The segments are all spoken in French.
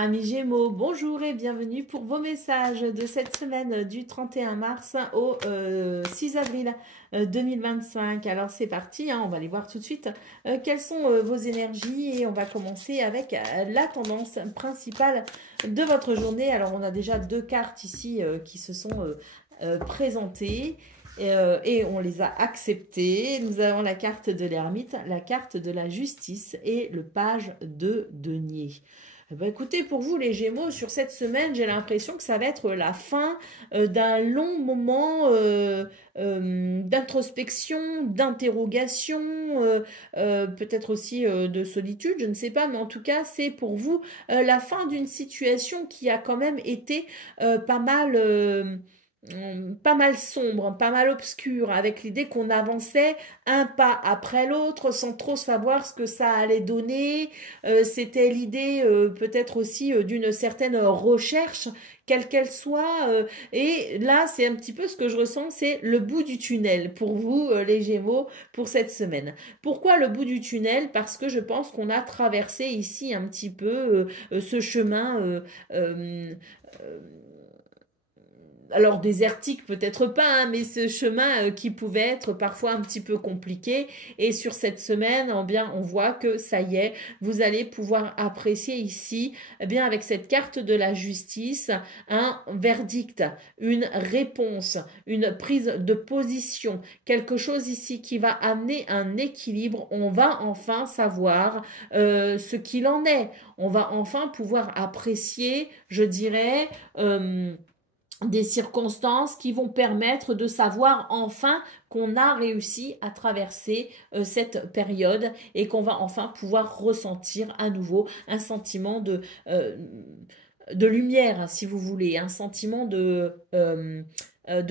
Amis Gémeaux, bonjour et bienvenue pour vos messages de cette semaine du 31 mars au 6 avril 2025. Alors c'est parti, hein, on va aller voir tout de suite quelles sont vos énergies et on va commencer avec la tendance principale de votre journée. Alors on a déjà deux cartes ici qui se sont présentées. Et on les a acceptées. Nous avons la carte de l'ermite, la carte de la justice et le page de denier. Écoutez, pour vous les Gémeaux, sur cette semaine, j'ai l'impression que ça va être la fin d'un long moment d'introspection, d'interrogation, peut-être aussi de solitude, je ne sais pas, mais en tout cas, c'est pour vous la fin d'une situation qui a quand même été pas mal sombre, pas mal obscur, avec l'idée qu'on avançait un pas après l'autre sans trop savoir ce que ça allait donner. C'était l'idée peut-être aussi d'une certaine recherche, quelle qu'elle soit. Et là, c'est un petit peu ce que je ressens, c'est le bout du tunnel pour vous, les Gémeaux, pour cette semaine. Pourquoi le bout du tunnel? Parce que je pense qu'on a traversé ici un petit peu ce chemin. Euh, alors désertique peut-être pas, hein, mais ce chemin qui pouvait être parfois un petit peu compliqué. Et sur cette semaine, eh bien, on voit que ça y est, vous allez pouvoir apprécier ici, eh bien, avec cette carte de la justice, un verdict, une réponse, une prise de position, quelque chose ici qui va amener un équilibre. On va enfin savoir ce qu'il en est. On va enfin pouvoir apprécier, je dirais, des circonstances qui vont permettre de savoir enfin qu'on a réussi à traverser cette période et qu'on va enfin pouvoir ressentir à nouveau un sentiment de lumière, si vous voulez, un sentiment de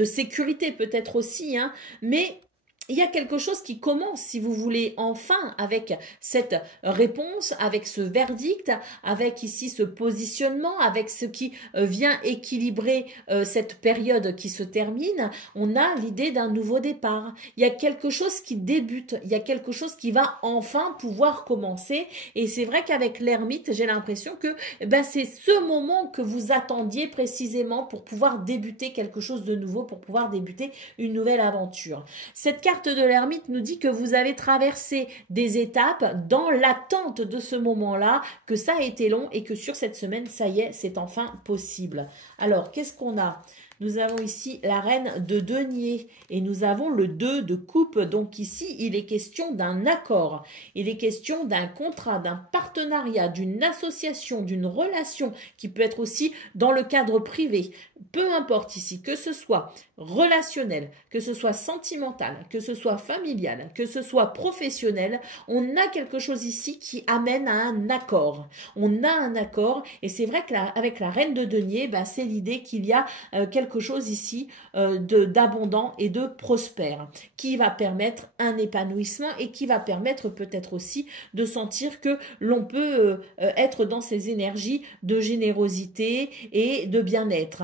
sécurité peut-être aussi, hein, mais il y a quelque chose qui commence, si vous voulez, enfin, avec cette réponse, avec ce verdict, avec ici ce positionnement, avec ce qui vient équilibrer cette période qui se termine. On a l'idée d'un nouveau départ. Il y a quelque chose qui débute, il y a quelque chose qui va enfin pouvoir commencer. Et c'est vrai qu'avec l'ermite, j'ai l'impression que c'est ce moment que vous attendiez précisément pour pouvoir débuter quelque chose de nouveau, pour pouvoir débuter une nouvelle aventure. Cette carte de l'ermite nous dit que vous avez traversé des étapes dans l'attente de ce moment-là, que ça a été long et que sur cette semaine, ça y est, c'est enfin possible. Alors, qu'est-ce qu'on a ? Nous avons ici la reine de denier et nous avons le 2 de coupe. Donc ici, il est question d'un accord. Il est question d'un contrat, d'un partenariat, d'une association, d'une relation qui peut être aussi dans le cadre privé. Peu importe ici, que ce soit relationnel, que ce soit sentimental, que ce soit familial, que ce soit professionnel, on a quelque chose ici qui amène à un accord. On a un accord et c'est vrai qu'avec la reine de denier, c'est l'idée qu'il y a quelque chose ici d'abondant et de prospère qui va permettre un épanouissement et qui va permettre peut-être aussi de sentir que l'on peut être dans ces énergies de générosité et de bien-être.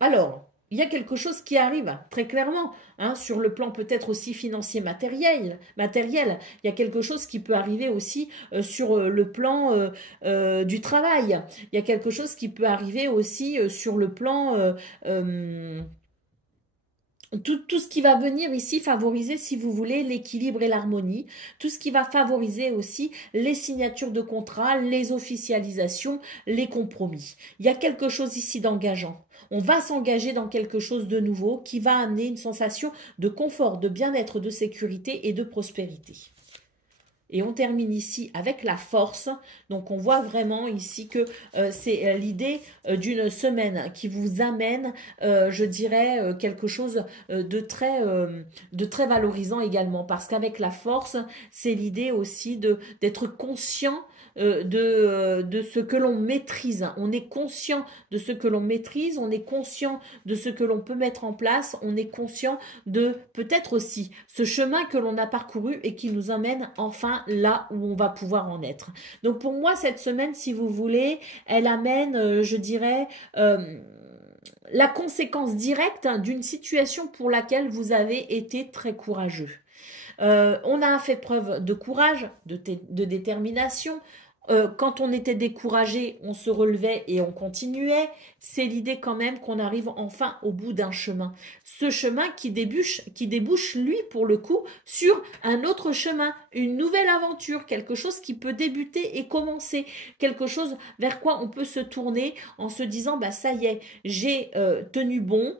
Alors, il y a quelque chose qui arrive très clairement, hein, sur le plan peut-être aussi financier matériel. Il y a quelque chose qui peut arriver aussi sur le plan du travail. Il y a quelque chose qui peut arriver aussi sur le plan tout ce qui va venir ici favoriser, si vous voulez, l'équilibre et l'harmonie, tout ce qui va favoriser aussi les signatures de contrats, les officialisations, les compromis. Il y a quelque chose ici d'engageant. On va s'engager dans quelque chose de nouveau qui va amener une sensation de confort, de bien-être, de sécurité et de prospérité. Et on termine ici avec la force. Donc on voit vraiment ici que c'est l'idée d'une semaine qui vous amène, je dirais, quelque chose de très valorisant également. Parce qu'avec la force, c'est l'idée aussi d'être conscient de ce que l'on maîtrise. On est conscient de ce que l'on maîtrise, on est conscient de ce que l'on peut mettre en place, on est conscient de peut-être aussi ce chemin que l'on a parcouru et qui nous emmène enfin là où on va pouvoir en être. Donc pour moi, cette semaine, si vous voulez, elle amène, je dirais, la conséquence directe d'une situation pour laquelle vous avez été très courageux. On a fait preuve de courage, de détermination. Quand on était découragé, on se relevait et on continuait. C'est l'idée quand même qu'on arrive enfin au bout d'un chemin. Ce chemin qui débouche, lui, pour le coup, sur un autre chemin, une nouvelle aventure, quelque chose qui peut débuter et commencer, quelque chose vers quoi on peut se tourner en se disant, bah ça y est, j'ai tenu bon,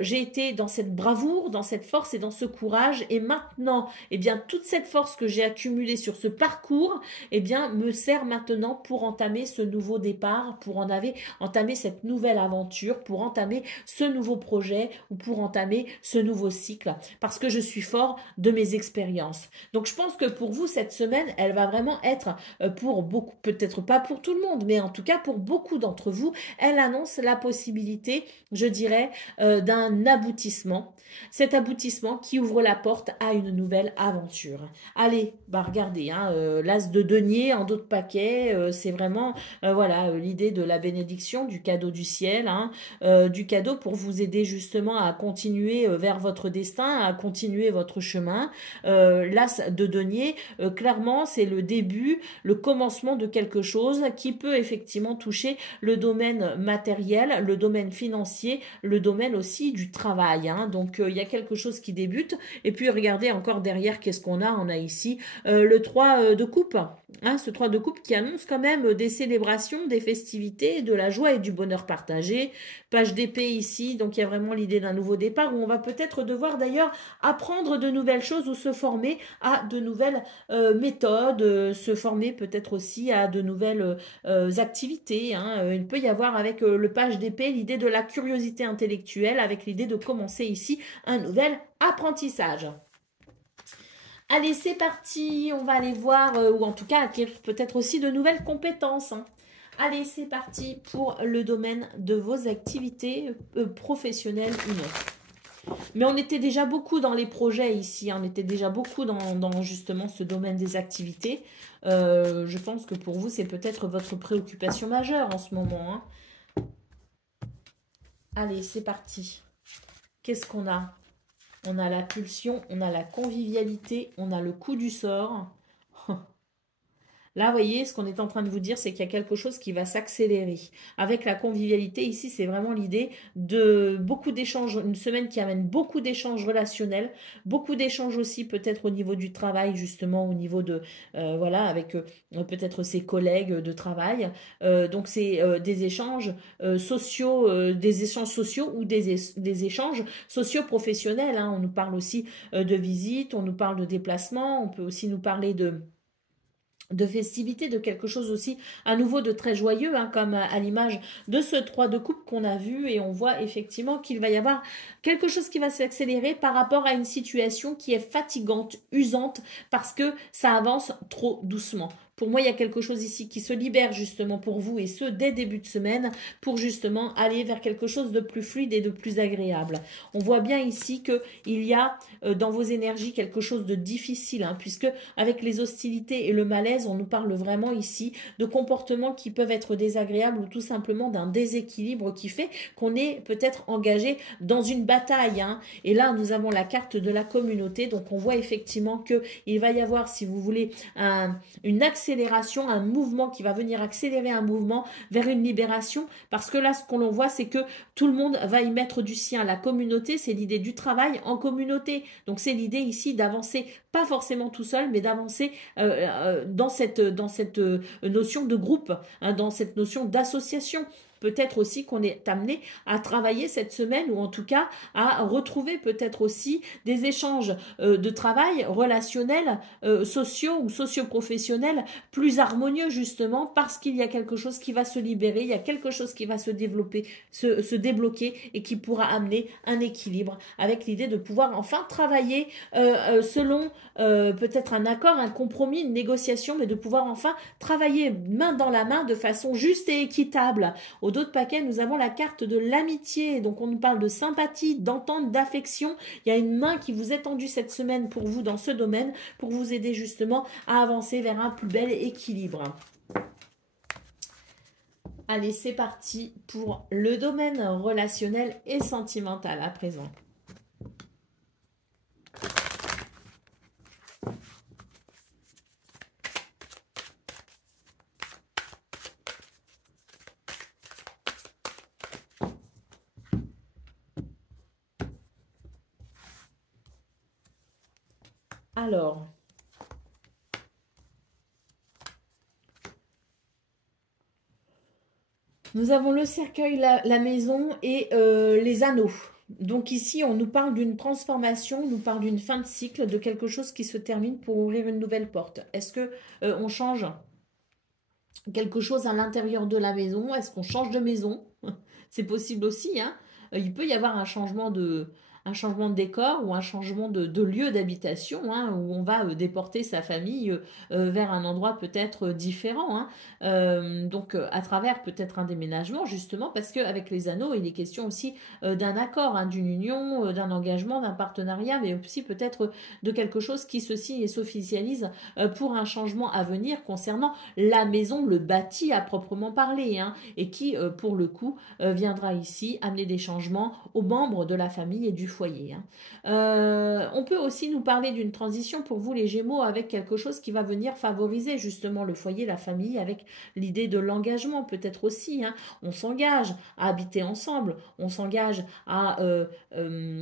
j'ai été dans cette bravoure, dans cette force et dans ce courage, et maintenant, eh bien, toute cette force que j'ai accumulée sur ce parcours, eh bien, me sert maintenant pour entamer ce nouveau départ, pour entamer cette nouvelle aventure, pour entamer ce nouveau projet ou pour entamer ce nouveau cycle, parce que je suis fort de mes expériences. Donc, je pense que pour vous, cette semaine, elle va vraiment être pour beaucoup, peut-être pas pour tout le monde, mais en tout cas pour beaucoup d'entre vous, elle annonce la possibilité, je dirais, d'un aboutissement. Cet aboutissement qui ouvre la porte à une nouvelle aventure. Allez, bah regardez, hein, l'as de denier en dos de paquet, c'est vraiment voilà l'idée de la bénédiction, du cadeau du ciel, hein, du cadeau pour vous aider justement à continuer vers votre destin, à continuer votre chemin. L'as de denier, clairement, c'est le début, le commencement de quelque chose qui peut effectivement toucher le domaine matériel, le domaine financier, le domaine aussi du travail. Hein. Donc, il y a quelque chose qui débute. Et puis, regardez encore derrière, qu'est-ce qu'on a? On a ici le 3 de coupe. Hein, ce 3 de coupe qui annonce quand même des célébrations, des festivités, de la joie et du bonheur partagé. Page d'épée ici, donc il y a vraiment l'idée d'un nouveau départ où on va peut-être devoir d'ailleurs apprendre de nouvelles choses ou se former à de nouvelles méthodes, se former peut-être aussi à de nouvelles activités. Hein. Il peut y avoir avec le page d'épée l'idée de la curiosité intellectuelle avec l'idée de commencer ici un nouvel apprentissage. Allez, c'est parti, on va aller voir, ou en tout cas acquérir peut-être aussi de nouvelles compétences. Hein. Allez, c'est parti pour le domaine de vos activités professionnelles ou non. Mais on était déjà beaucoup dans les projets ici, hein. On était déjà beaucoup dans justement ce domaine des activités. Je pense que pour vous, c'est peut-être votre préoccupation majeure en ce moment. Hein. Allez, c'est parti. Qu'est-ce qu'on a? On a la pulsion, on a la convivialité, on a le coup du sort. Là, vous voyez, ce qu'on est en train de vous dire, c'est qu'il y a quelque chose qui va s'accélérer. Avec la convivialité, ici, c'est vraiment l'idée de beaucoup d'échanges, une semaine qui amène beaucoup d'échanges relationnels, beaucoup d'échanges aussi peut-être au niveau du travail, justement, au niveau de, voilà, avec peut-être ses collègues de travail. Donc, c'est des échanges sociaux ou des échanges socio-professionnels. Hein. On nous parle aussi de visites, on nous parle de déplacements, on peut aussi nous parler de festivités, de quelque chose aussi à nouveau de très joyeux, hein, comme à l'image de ce 3 de coupe qu'on a vu, et on voit effectivement qu'il va y avoir quelque chose qui va s'accélérer par rapport à une situation qui est fatigante, usante, parce que ça avance trop doucement. Pour moi, il y a quelque chose ici qui se libère justement pour vous, et ce, dès début de semaine, pour justement aller vers quelque chose de plus fluide et de plus agréable. On voit bien ici qu'il y a dans vos énergies quelque chose de difficile, hein, puisque avec les hostilités et le malaise, on nous parle vraiment ici de comportements qui peuvent être désagréables ou tout simplement d'un déséquilibre qui fait qu'on est peut-être engagé dans une bataille. Hein. Et là, nous avons la carte de la communauté, donc on voit effectivement qu'il va y avoir, si vous voulez, une accélération, un mouvement qui va venir accélérer un mouvement vers une libération, parce que là, ce qu'on voit, c'est que tout le monde va y mettre du sien. La communauté, c'est l'idée du travail en communauté. Donc, c'est l'idée ici d'avancer, pas forcément tout seul, mais d'avancer dans cette notion de groupe, hein, dans cette notion d'association. Peut-être aussi qu'on est amené à travailler cette semaine, ou en tout cas à retrouver peut-être aussi des échanges de travail relationnels, sociaux ou socio-professionnels plus harmonieux, justement parce qu'il y a quelque chose qui va se libérer, il y a quelque chose qui va se développer, se débloquer, et qui pourra amener un équilibre avec l'idée de pouvoir enfin travailler selon peut-être un accord, un compromis, une négociation, mais de pouvoir enfin travailler main dans la main de façon juste et équitable. Au dos de paquet, nous avons la carte de l'amitié. Donc, on nous parle de sympathie, d'entente, d'affection. Il y a une main qui vous est tendue cette semaine pour vous dans ce domaine, pour vous aider justement à avancer vers un plus bel équilibre. Allez, c'est parti pour le domaine relationnel et sentimental à présent. Alors, nous avons le cercueil, la maison et les anneaux. Donc ici, on nous parle d'une transformation, on nous parle d'une fin de cycle, de quelque chose qui se termine pour ouvrir une nouvelle porte. Est-ce que on change quelque chose à l'intérieur de la maison? Est-ce qu'on change de maison? C'est possible aussi, hein. Il peut y avoir un changement de décor ou un changement de lieu d'habitation, hein, où on va déporter sa famille vers un endroit peut-être différent, hein. Donc à travers peut-être un déménagement, justement, parce qu'avec les anneaux, il est question aussi d'un accord, hein, d'une union, d'un engagement, d'un partenariat, mais aussi peut-être de quelque chose qui se signe et s'officialise pour un changement à venir concernant la maison, le bâti à proprement parler, hein, et qui, pour le coup, viendra ici amener des changements aux membres de la famille et du foyer, hein. On peut aussi nous parler d'une transition pour vous les Gémeaux avec quelque chose qui va venir favoriser justement le foyer, la famille, avec l'idée de l'engagement peut-être aussi, hein. On s'engage à habiter ensemble, on s'engage à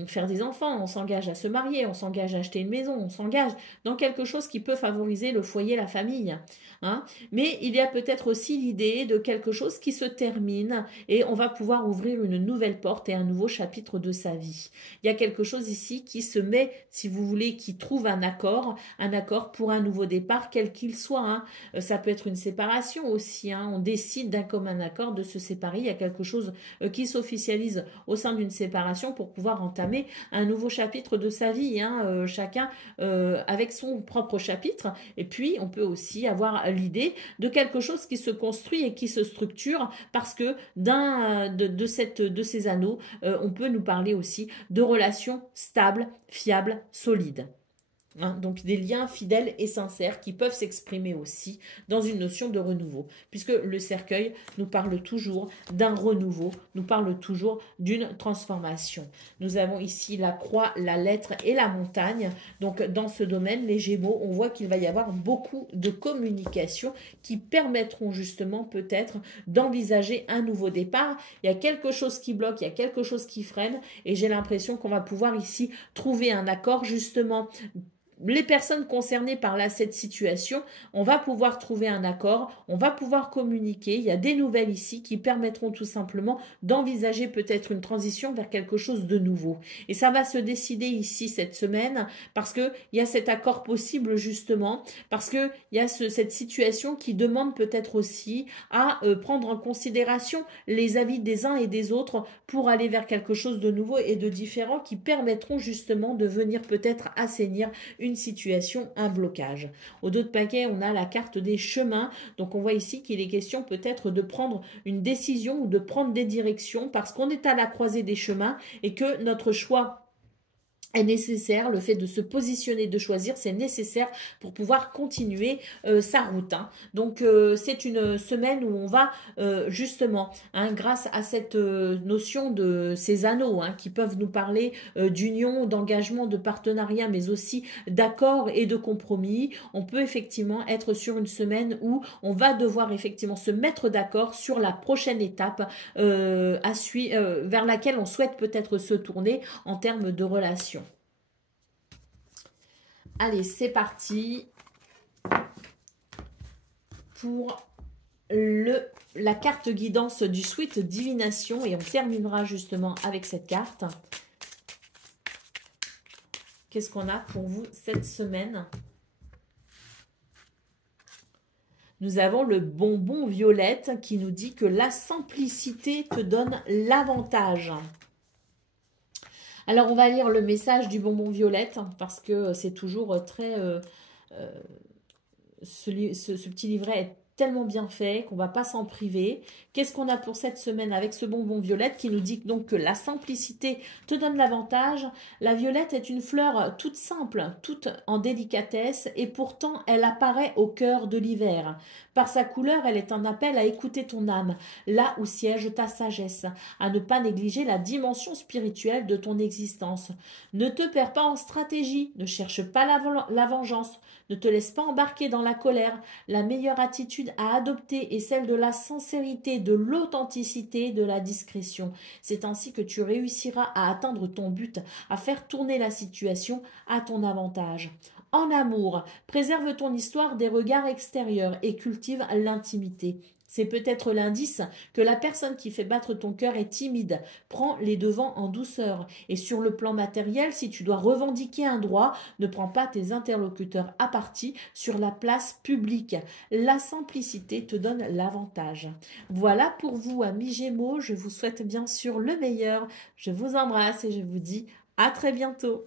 faire des enfants, on s'engage à se marier, on s'engage à acheter une maison, on s'engage dans quelque chose qui peut favoriser le foyer, la famille, hein. Mais il y a peut-être aussi l'idée de quelque chose qui se termine et on va pouvoir ouvrir une nouvelle porte et un nouveau chapitre de sa vie. Il y a quelque chose ici qui se met, si vous voulez, qui trouve un accord pour un nouveau départ, quel qu'il soit, hein. Ça peut être une séparation aussi, hein. On décide d'un commun accord de se séparer. Il y a quelque chose qui s'officialise au sein d'une séparation pour pouvoir entamer un nouveau chapitre de sa vie, hein. Chacun avec son propre chapitre. Et puis, on peut aussi avoir l'idée de quelque chose qui se construit et qui se structure parce que de ces anneaux, on peut nous parler aussi de relations stables, fiables, solides. Hein, donc des liens fidèles et sincères qui peuvent s'exprimer aussi dans une notion de renouveau, puisque le cercueil nous parle toujours d'un renouveau, nous parle toujours d'une transformation. Nous avons ici la croix, la lettre et la montagne. Donc dans ce domaine, les Gémeaux, on voit qu'il va y avoir beaucoup de communication qui permettront justement peut-être d'envisager un nouveau départ. Il y a quelque chose qui bloque, il y a quelque chose qui freine, et j'ai l'impression qu'on va pouvoir ici trouver un accord justement. Les personnes concernées par cette situation, on va pouvoir trouver un accord, on va pouvoir communiquer. Il y a des nouvelles ici qui permettront tout simplement d'envisager peut-être une transition vers quelque chose de nouveau. Et ça va se décider ici cette semaine parce qu'il y a cet accord possible justement, parce qu'il y a cette situation qui demande peut-être aussi à prendre en considération les avis des uns et des autres pour aller vers quelque chose de nouveau et de différent qui permettront justement de venir peut-être assainir une situation, un blocage. Au dos de paquet, on a la carte des chemins. Donc, on voit ici qu'il est question peut-être de prendre une décision ou de prendre des directions parce qu'on est à la croisée des chemins et que notre choix est nécessaire, le fait de se positionner, de choisir, c'est nécessaire pour pouvoir continuer sa route, hein. Donc c'est une semaine où on va justement, hein, grâce à cette notion de ces anneaux, hein, qui peuvent nous parler d'union, d'engagement, de partenariat, mais aussi d'accord et de compromis, on peut effectivement être sur une semaine où on va devoir effectivement se mettre d'accord sur la prochaine étape vers laquelle on souhaite peut-être se tourner en termes de relations. Allez, c'est parti pour la carte guidance du Sweet Divination et on terminera justement avec cette carte. Qu'est-ce qu'on a pour vous cette semaine? Nous avons le bonbon violette qui nous dit que la simplicité te donne l'avantage. Alors, on va lire le message du bonbon violette parce que c'est toujours très... ce petit livret est tellement bien fait qu'on ne va pas s'en priver. Qu'est-ce qu'on a pour cette semaine avec ce bonbon violette qui nous dit donc que la simplicité te donne l'avantage? La violette est une fleur toute simple, toute en délicatesse et pourtant elle apparaît au cœur de l'hiver. Par sa couleur, elle est un appel à écouter ton âme, là où siège ta sagesse, à ne pas négliger la dimension spirituelle de ton existence. Ne te perds pas en stratégie, ne cherche pas la vengeance, ne te laisse pas embarquer dans la colère. La meilleure attitude à adopter est celle de la sincérité, de l'authenticité, de la discrétion. C'est ainsi que tu réussiras à atteindre ton but, à faire tourner la situation à ton avantage. En amour, préserve ton histoire des regards extérieurs et cultive l'intimité. C'est peut-être l'indice que la personne qui fait battre ton cœur est timide. Prends les devants en douceur. Et sur le plan matériel, si tu dois revendiquer un droit, ne prends pas tes interlocuteurs à partie sur la place publique. La simplicité te donne l'avantage. Voilà pour vous, amis Gémeaux. Je vous souhaite bien sûr le meilleur. Je vous embrasse et je vous dis à très bientôt.